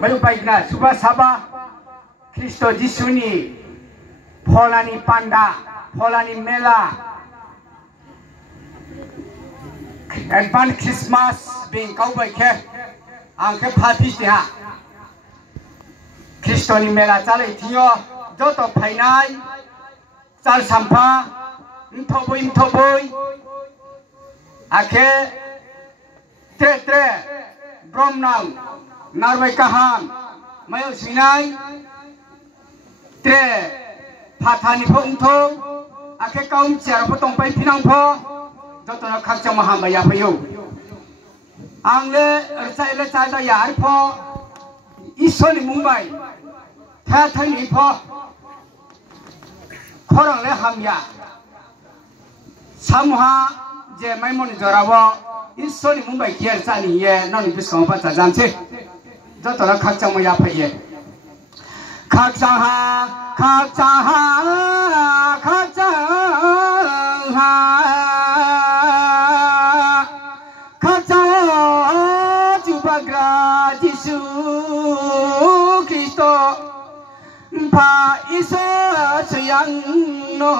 bayu baikna subah sabah Kristo Jisuni polani panda polani mela advance Christmas being kau baik angke habis dia Kristo ni mela cale tio joto painai cal sampah intoboi ake tre bromnau narwai kaham mayo sinai tre pathani phongtho ake kaum cher potong pai pinang pho joto na khakcha maham ya payo angle sai le cha da yar pho isoni mumbai tha thani pho khorang le hamya samha je maimon jorawo isoni mumbai kier chani ye noni biskong pa cha jamche joto na khakcha mo ya phaye khakcha jubagra Jisu Kristo pa iso sayang no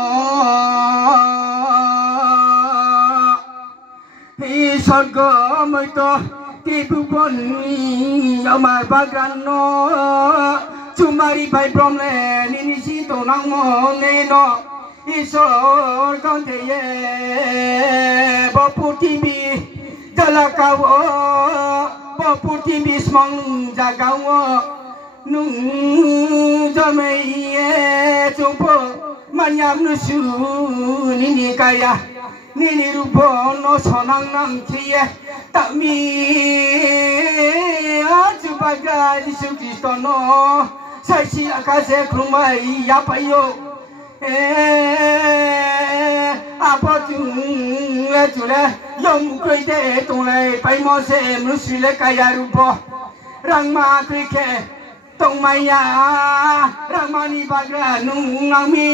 sorgo moito tibubon amar bagano Sumari bai bromle nini si to nang mo neno isor konte ye boputibi dalakawo boputibi smong jagawo nung jameye chupo manyam nusu nini kaya nini rupo no sonang nang kiye tami ajubaga Yesu Kristo no Saisi akase krumai yapayo apa jule yom kuide tunglai pai mo se musile kaya rupo rangma krike tongmaya rangmani bagra nung nami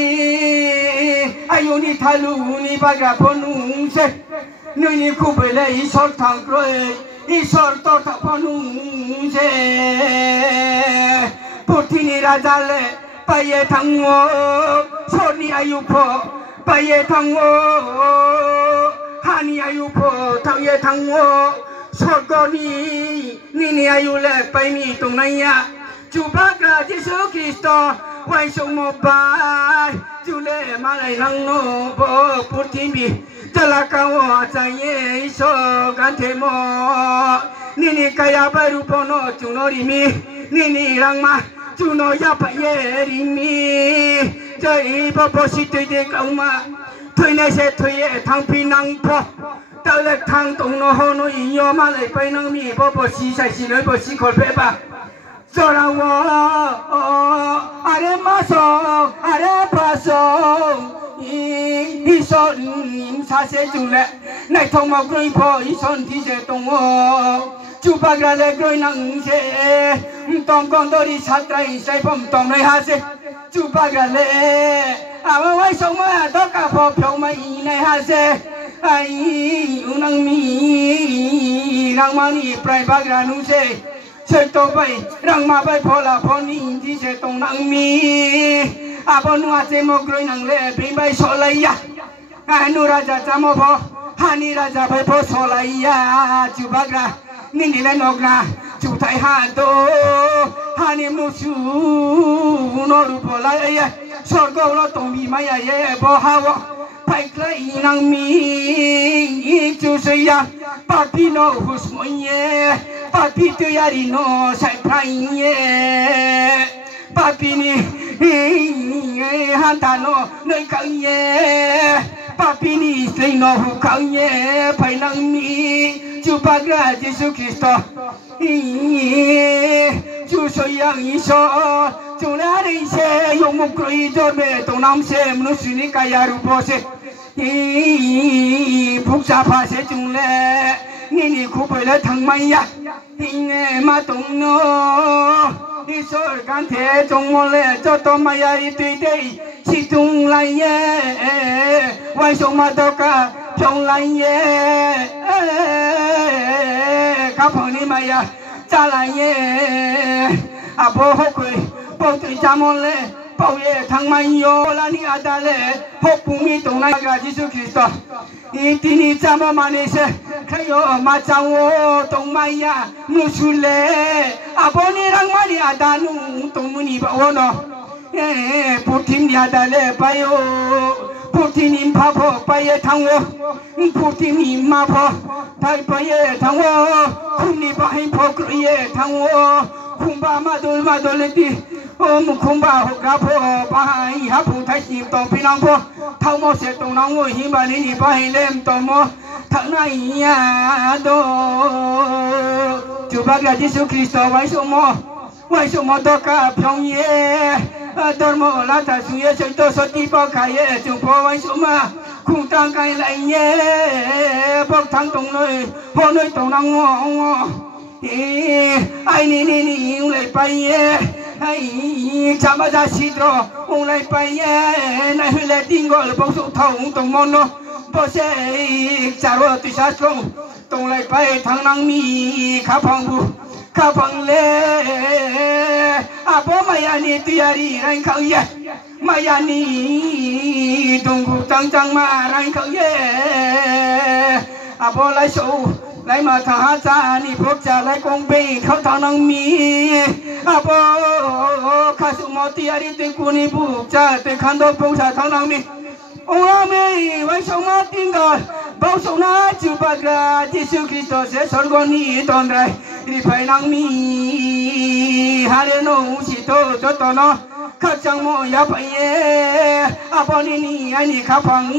ayuni thalu ni bagra ponung se nuni kubele isor thangkroi isor to ponung se Putini rajale paye thangwo soni ayupho paye thangwo hani ayupho thaye thangwo sorgoni nini ayule paimi tungnaya jubaga Jesu Kristo wai somo bai jule malai langno bo putimi talakawo achaye iso gantemo nini kaya baru pono chunori nini rangma Juno yapa ye mi jai babo si de kauma thuine se thuye thang pinang pho tale thang tong no ho no yo ma lai pai nang mi babo si sai si noi bo si khol pe ba zora wo are paso i son sa se jule nai thong ma groi pho i son thi se tong wo Jubaga le groi nang se Tong con đôi sát trai say phong tong này ha se Jubaga le ава wai song ma to ka pho phong mai này ha se ai unang mi rang ma ni prai bagra nu se se to bai rang ma bai pho la pho ni ji se tong nang mi abo nu a se mo groi nang le bin bai so lai ya anu raja chamo pho hani raja bai pho so lai ya Jubaga nini le nogna chủ thái hà đô hà niệm nô chú nô rù bò lại ye sor câu nó tổng bị mai ye bò hà vợ phải lấy năng mi chú say ya papi no hus moi ye papi tu yari no sai prai ye papi ni han ta no nơi căng ye papi ni say no hu căng ye phải năng mi Jubaga Yesu Kristo Chú soyang iso chú la ri se yong muk kroi jo me tong nam se mnu sini kaya rupo se phúc sa pha se chung le ni ni khu pai le thang mai ya ne ma tong no iso gan the chung mo le cho to mai ya ri tui dei si chung lai ye wai song ma to ka chung lai ye ka phang ni mai ya cha lai ye à bố hốc quỳ bố tự cha môn lệ bố ye thằng mai yo là ni ada lệ hốc bùng mi tổng này là Jesus Christ ý tin ý cha môn mà nè se khai yo mà chang wo tổng mai ya nu su lệ à bố ni răng mai ni ada nu tổng mu ni bảo nó bố tim ni ada lệ bay yo bố tim ni pa pho bay ye thằng wo bố tim ni ma pho thay bay ye thằng wo khum ni bay pho cười ye thằng wo khum ba ma đôi lên đi ôm khum ba hộp cá pho ba hấp phụ thay chìm tàu phi nông pho thâu mò sẽ tàu nông ngồi hi ba ni bay lên tàu mò thằng này ya do chú bác là Jesus Christ vay số mò đó cả phong ye đôi mò lá thà suy ye chơi tôi số đi bao cái ye chú pho vay số mà khung tăng cái lại ye bóc thằng tông nơi hồ nơi tàu nông ngõ ai ni lại bay ye ai chạm ra xịt rồi ông lại bay ye này hơi lại tin gọi là bóc số thầu tông mòn nó bó xe trả rồi tôi sát không tông lại bay thằng năng mi khá phong lê à bố mày anh đi tuy đi anh không ye mày anh đi đồng cụ tăng mà anh không ye à bố lại số lại mà thằng hát cha đi phúc cha lại công bình không thằng năng mi à bố khá số mò tuy đi tôi cũng đi phúc cha tôi khăn đôi phúc cha thằng năng mi ông ơi vay số mà tin rồi bao số na chú bác là Jesus Christ sẽ soi con đi toàn đời đi phải năng mi hà lên nó chỉ tôi cho tao nó khát chẳng mò ya phải à bao ni anh đi khắp phẳng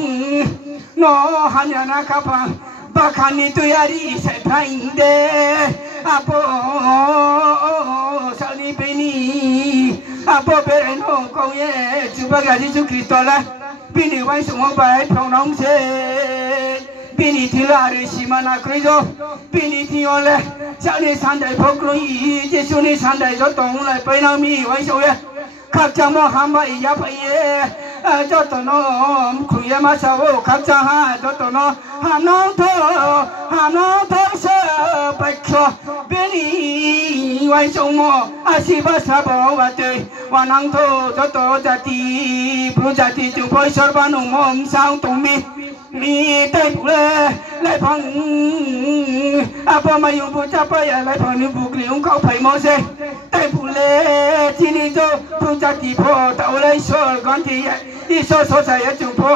nó hắn nhà na khắp phẳng bác hắn đi tôi đi sẽ thành đê à bao sao đi bên ni à bao bên nó câu ye chú bác là Jesus Christ là bên đi vay số mà bài phong nông sẽ bini thila re simana krijo bini thiole cha ni sandai phokro yi jesu ni sandai jo tong lai pai na mi wai so ye khap cha mo ham ba ya pai ye jo to no khu ye ma sa wo khap cha ha jo to no ha no tho sa pai kho bini wai so mo asi ba sa bo wa te wa nang tho jo to jati pru jati chu poi sarva no mom sang tu mi tay phụ lê lại phong à bố mày dùng bút chắp bay lại phong những bút liễu không phải mò xe tay phụ lê chỉ đi cho phụ chắp chỉ phô tàu lấy số con thì đi số sai ở chung phô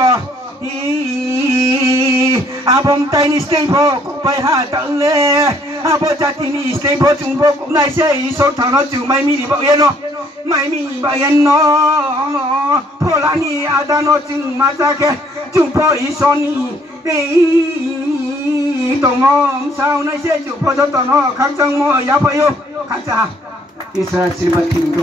à bông tay ní stay phô cũng bay hà tàu lê à bố chắp thì ní stay phô chung phô cũng này xe số thằng nó chung mày mi đi bảo yên nó mày mi bảo yên nó phô là ní à ta nó chung mà ra kia chúng tôi ý son tổ mong sao nay sẽ chụp cho tao nó khác chẳng mò giá phải yêu khác cha Israel xin bật tình